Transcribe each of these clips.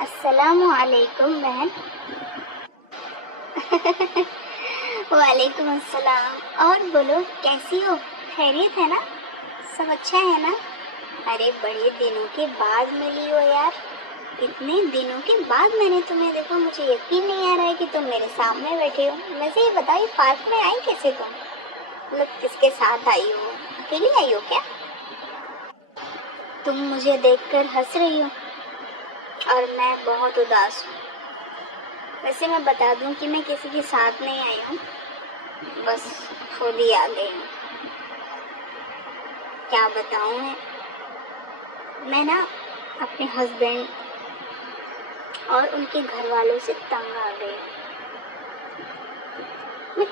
अस्सलामु अलैकुम बहन। वालेकुम अस्सलाम। और बोलो, कैसी हो? खैरियत है ना? सब अच्छा है ना? अरे बड़े दिनों के बाद मिली हो यार। इतने दिनों के बाद मैंने तुम्हें देखा, मुझे यकीन नहीं आ रहा है कि तुम मेरे सामने बैठे हो। वैसे ये बताओ, पार्क में आई कैसे तुम? मतलब किसके साथ आई हो? अकेली आई हो क्या? तुम मुझे देखकर हंस रही हो और मैं बहुत उदास हूँ। वैसे मैं बता दूं कि मैं किसी के साथ नहीं आई हूँ, बस खुद ही आ गई हूँ। क्या बताऊँ मैं ना अपने हस्बैंड और उनके घर वालों से तंग आ गई। मैं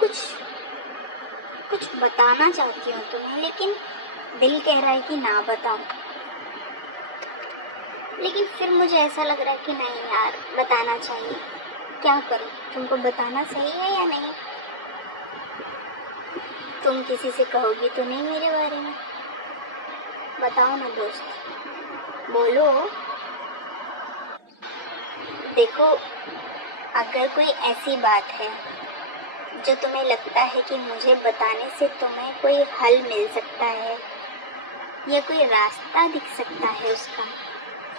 कुछ बताना चाहती हूँ तुम्हें, लेकिन दिल कह रहा है कि ना बताऊँ। लेकिन फिर मुझे ऐसा लग रहा है कि नहीं यार, बताना चाहिए। क्या करूँ? तुमको बताना सही है या नहीं? तुम किसी से कहोगी तो नहीं मेरे बारे में? बताओ ना दोस्त, बोलो। देखो, अगर कोई ऐसी बात है जो तुम्हें लगता है कि मुझे बताने से तुम्हें कोई हल मिल सकता है या कोई रास्ता दिख सकता है उसका,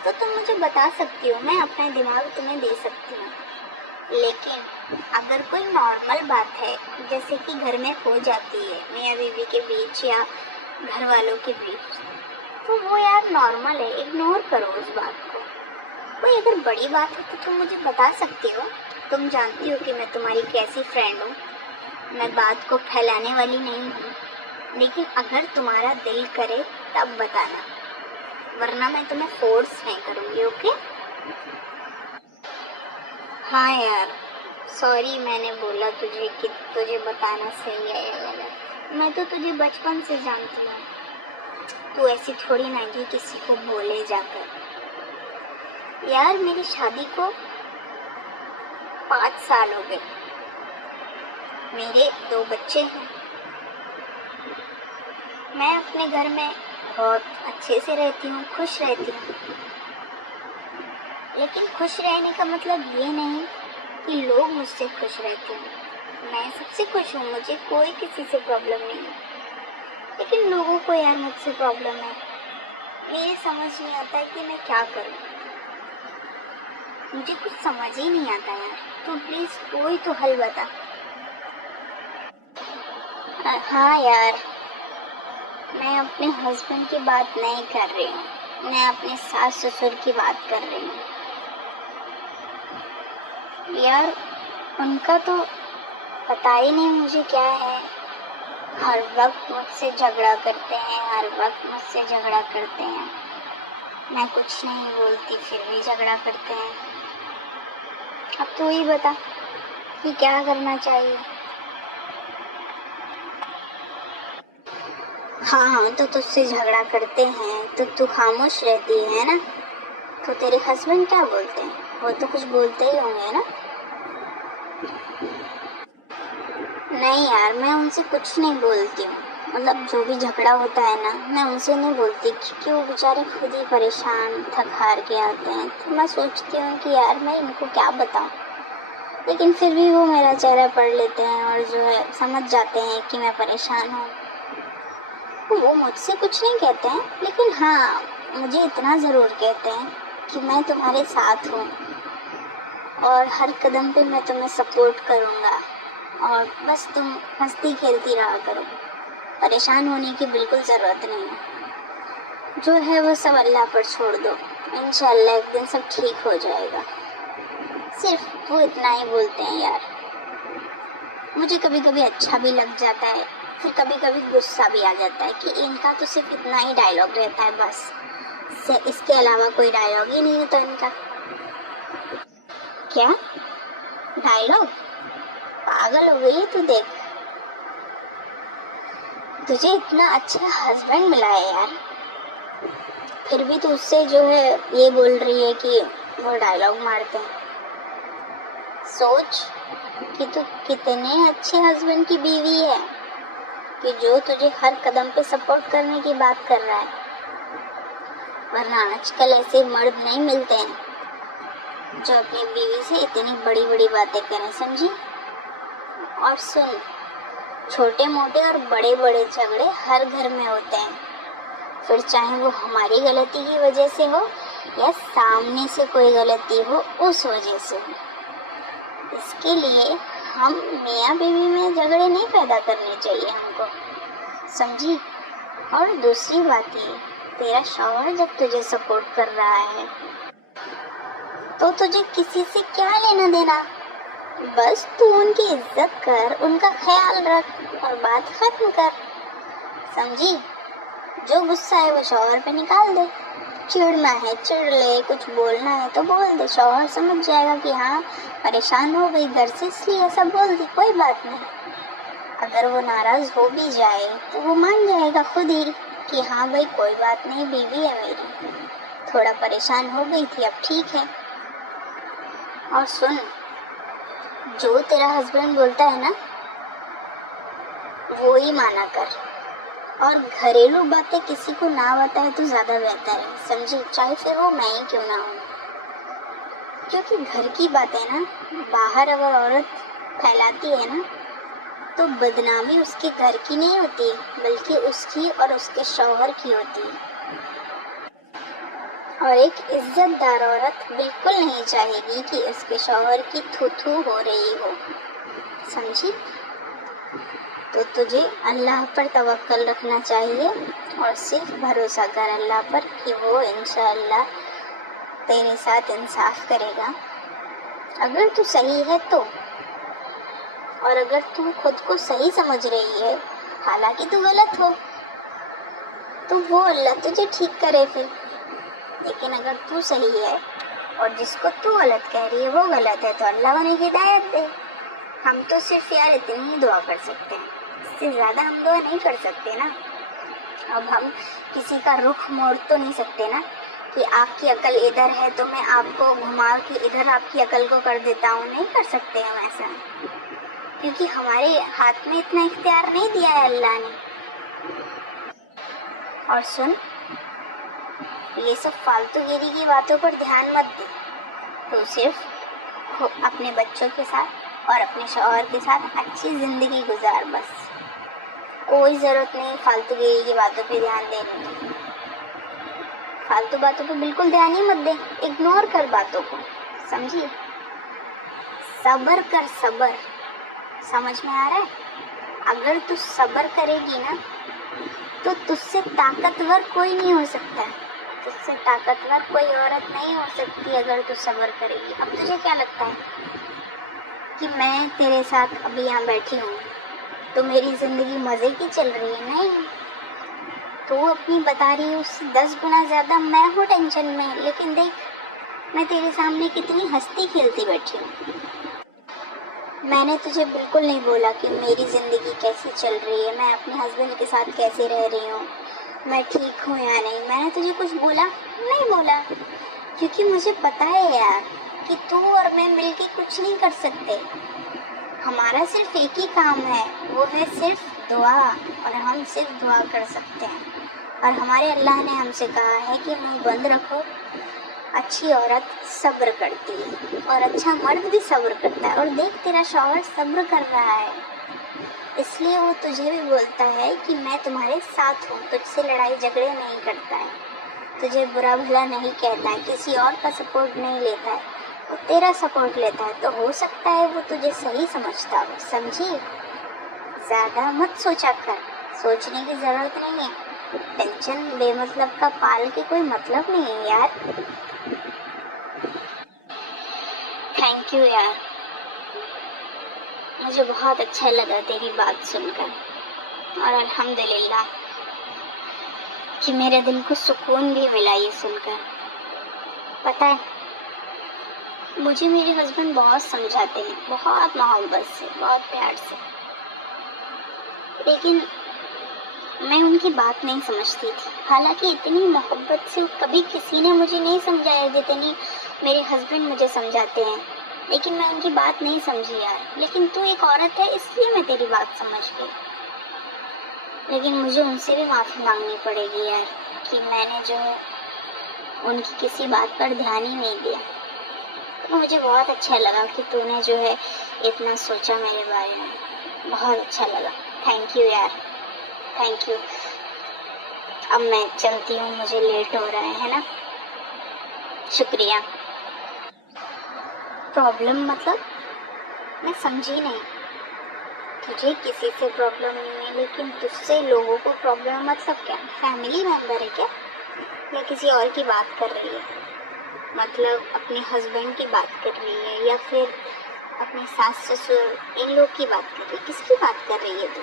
तो तुम मुझे बता सकती हो। मैं अपना दिमाग तुम्हें दे सकती हूँ। लेकिन अगर कोई नॉर्मल बात है, जैसे कि घर में हो जाती है मियाँ बीवी के बीच या घर वालों के बीच, तो वो यार नॉर्मल है, इग्नोर करो उस बात को। कोई अगर बड़ी बात है तो तुम मुझे बता सकती हो। तुम जानती हो कि मैं तुम्हारी कैसी फ्रेंड हूँ। मैं बात को फैलाने वाली नहीं हूँ, लेकिन अगर तुम्हारा दिल करे तब बताना, वरना मैं तुम्हें फोर्स नहीं करूँगी। ओके? हाँ यार, सॉरी मैंने बोला तुझे कि तुझे बताना सही है या गलत। मैं तो तुझे बचपन से जानती हूँ, तू ऐसी थोड़ी ना कि किसी को बोले जाकर। यार मेरी शादी को 5 साल हो गए, मेरे 2 बच्चे हैं। मैं अपने घर में बहुत अच्छे से रहती हूँ, खुश रहती हूँ। लेकिन खुश रहने का मतलब ये नहीं कि लोग मुझसे खुश रहते हैं। मैं सबसे खुश हूँ, मुझे कोई किसी से प्रॉब्लम नहीं है। लेकिन लोगों को यार मुझसे प्रॉब्लम है। मेरे समझ नहीं आता है कि मैं क्या करूँ। मुझे कुछ समझ ही नहीं आता यार। तो प्लीज़ कोई तो हल बता। हाँ यार, मैं अपने हस्बैंड की बात नहीं कर रही हूँ, मैं अपने सास ससुर की बात कर रही हूँ। यार उनका तो पता ही नहीं मुझे क्या है। हर वक्त मुझसे झगड़ा करते हैं, हर वक्त मुझसे झगड़ा करते हैं। मैं कुछ नहीं बोलती फिर भी झगड़ा करते हैं। अब तू ही बता कि क्या करना चाहिए। हाँ, तो तुझसे झगड़ा करते हैं तो तू खामोश रहती है ना? तो तेरे हस्बैंड क्या बोलते हैं? वो तो कुछ बोलते ही होंगे ना? नहीं यार, मैं उनसे कुछ नहीं बोलती हूँ। मतलब जो भी झगड़ा होता है ना, मैं उनसे नहीं बोलती क्योंकि वो बेचारे खुद ही परेशान थक हार के आते हैं। तो मैं सोचती हूँ कि यार मैं इनको क्या बताऊँ। लेकिन फिर भी वो मेरा चेहरा पढ़ लेते हैं और जो है समझ जाते हैं कि मैं परेशान हूँ। वो मुझसे कुछ नहीं कहते हैं, लेकिन हाँ मुझे इतना ज़रूर कहते हैं कि मैं तुम्हारे साथ हूँ और हर कदम पे मैं तुम्हें सपोर्ट करूँगा और बस तुम हंसती खेलती रहा करो। परेशान होने की बिल्कुल ज़रूरत नहीं है। जो है वो सब अल्लाह पर छोड़ दो, इंशाल्लाह एक दिन सब ठीक हो जाएगा। सिर्फ वो इतना ही बोलते हैं यार। मुझे कभी कभी अच्छा भी लग जाता है, फिर कभी कभी गुस्सा भी आ जाता है कि इनका तो सिर्फ इतना ही डायलॉग रहता है बस, इसके अलावा कोई डायलॉग ही नहीं है तो इनका। क्या डायलॉग? पागल हो गई है तू? देख, तुझे इतना अच्छा हस्बैंड मिला है यार, फिर भी तू उससे जो है ये बोल रही है कि वो डायलॉग मारते हैं। सोच कि तू कितने अच्छे हस्बैंड की बीवी है कि जो तुझे हर कदम पे सपोर्ट करने की बात कर रहा है। वरना आजकल ऐसे मर्द नहीं मिलते हैं। जो अपनी बीवी से इतनी बड़ी बड़ी बातें करें, समझी। और सुन, छोटे मोटे और बड़े बड़े झगड़े हर घर में होते हैं, फिर चाहे वो हमारी गलती की वजह से हो या सामने से कोई गलती हो उस वजह से हो। इसके लिए हम मियाँ बीवी में झगड़े नहीं पैदा करने चाहिए हमको, समझी। और दूसरी बात ये, तेरा शौहर जब तुझे सपोर्ट कर रहा है तो तुझे किसी से क्या लेना देना। बस तू उनकी इज्जत कर, उनका ख्याल रख और बात खत्म कर, समझी। जो गुस्सा है वो शौहर पे निकाल दे, चिढ़ना है चिढ़ ले, कुछ बोलना है तो बोल दे, शौहर समझ जाएगा कि हाँ परेशान हो गई घर से इसलिए ऐसा बोल दी, कोई बात नहीं। अगर वो नाराज हो भी जाए तो वो मान जाएगा खुद ही कि हाँ भाई कोई बात नहीं, बीवी है मेरी, थोड़ा परेशान हो गई थी, अब ठीक है। और सुन, जो तेरा हस्बैंड बोलता है ना वो ही माना कर, और घरेलू बातें किसी को ना बताए तो ज्यादा बेहतर है, समझी। चाहे फिर वो मैं ही क्यों ना हूँ, क्योंकि घर की बातें ना बाहर अगर औरत फैलाती है ना तो बदनामी उसके घर की नहीं होती बल्कि उसकी और उसके शौहर की होती है। और एक इज्जतदार औरत बिल्कुल नहीं चाहेगी कि उसके शौहर की थू-थू हो रही हो, समझी। तो तुझे अल्लाह पर तवक्कल रखना चाहिए और सिर्फ भरोसा कर अल्लाह पर कि वो इंशाअल्लाह तेरे साथ इंसाफ करेगा। अगर तू सही है तो, और अगर तू खुद को सही समझ रही है हालांकि तू गलत हो तो वो अल्लाह तुझे ठीक करे फिर। लेकिन अगर तू सही है और जिसको तू गलत कह रही है वो गलत है तो अल्लाह उन्हें हिदायत दे। हम तो सिर्फ यार इतनी ही दुआ कर सकते हैं, इससे ज़्यादा हम दुआ नहीं कर सकते ना। अब हम किसी का रुख मोड़ तो नहीं सकते ना कि आपकी अकल इधर है तो मैं आपको घुमा के इधर आपकी अकल को कर देता हूँ, नहीं कर सकते हम ऐसा, क्योंकि हमारे हाथ में इतना इख्तियार नहीं दिया है अल्लाह ने। और सुन, ये सब फालतूगिरी की बातों पर ध्यान मत दे, तो सिर्फ अपने बच्चों के साथ और अपने शौहर के साथ अच्छी ज़िंदगी गुजार बस। कोई ज़रूरत नहीं फालतूगिरी की बातों पे ध्यान देने की, फालतू बातों पे बिल्कुल ध्यान ही मत दे, इग्नोर कर बातों को, समझी। सब्र कर, सब्र, समझ में आ रहा है। अगर तू सब्र करेगी ना तो तुझसे ताकतवर कोई नहीं हो सकता, तुझसे ताकतवर कोई औरत नहीं हो सकती अगर तू सब्र करेगी। अब तुझे क्या लगता है कि मैं तेरे साथ अभी यहाँ बैठी हूँ तो मेरी ज़िंदगी मज़े की चल रही है? नहीं, तू अपनी बता रही है उससे 10 गुना ज़्यादा मैं हूँ टेंशन में। लेकिन देख, मैं तेरे सामने कितनी हंसती खेलती बैठी हूँ। मैंने तुझे बिल्कुल नहीं बोला कि मेरी ज़िंदगी कैसी चल रही है, मैं अपने हस्बैंड के साथ कैसे रह रही हूँ, मैं ठीक हूँ या नहीं। मैंने तुझे कुछ बोला नहीं बोला, क्योंकि मुझे पता है यार कि तू और मैं मिलके कुछ नहीं कर सकते। हमारा सिर्फ एक ही काम है, वो है सिर्फ दुआ, और हम सिर्फ दुआ कर सकते हैं। और हमारे अल्लाह ने हमसे कहा है कि मुँह बंद रखो। अच्छी औरत सब्र करती है और अच्छा मर्द भी सब्र करता है। और देख, तेरा शौहर सब्र कर रहा है, इसलिए वो तुझे भी बोलता है कि मैं तुम्हारे साथ हूँ, तुझसे लड़ाई झगड़े नहीं करता है, तुझे बुरा भला नहीं कहता है, किसी और का सपोर्ट नहीं लेता है, वो तेरा सपोर्ट लेता है। तो हो सकता है वो तुझे सही समझता हो, समझी। ज़्यादा मत सोचा कर, सोचने की ज़रूरत नहीं है। टेंशन बेमतलब का पाल के कोई मतलब नहीं है यार। थैंक यू यार, मुझे बहुत अच्छा लगा तेरी बात सुनकर, और अल्हम्दुलिल्लाह कि मेरे दिल को सुकून भी मिला ये सुनकर। पता है, मुझे मेरे हस्बैंड बहुत समझाते हैं, बहुत मोहब्बत से, बहुत प्यार से, लेकिन मैं उनकी बात नहीं समझती थी। हालांकि इतनी मोहब्बत से कभी किसी ने मुझे नहीं समझाया जितनी मेरे हस्बैंड मुझे समझाते हैं, लेकिन मैं उनकी बात नहीं समझी यार। लेकिन तू एक औरत है इसलिए मैं तेरी बात समझ गई, लेकिन मुझे उनसे भी माफ़ी मांगनी पड़ेगी यार कि मैंने जो उनकी किसी बात पर ध्यान ही नहीं दिया। मुझे बहुत अच्छा लगा कि तूने जो है इतना सोचा मेरे बारे में, बहुत अच्छा लगा। थैंक यू यार, थैंक यू। अब मैं चलती हूँ, मुझे लेट हो रहा है ना। शुक्रिया। प्रॉब्लम मतलब? मैं समझी नहीं। तुझे किसी से प्रॉब्लम नहीं है, लेकिन तुझसे लोगों को प्रॉब्लम मतलब क्या? फैमिली मेंबर है क्या, या किसी और की बात कर रही है? मतलब अपने हस्बैंड की बात कर रही है, या फिर अपने सास ससुर इन लोग की बात कर रही है? किसकी बात कर रही है तू?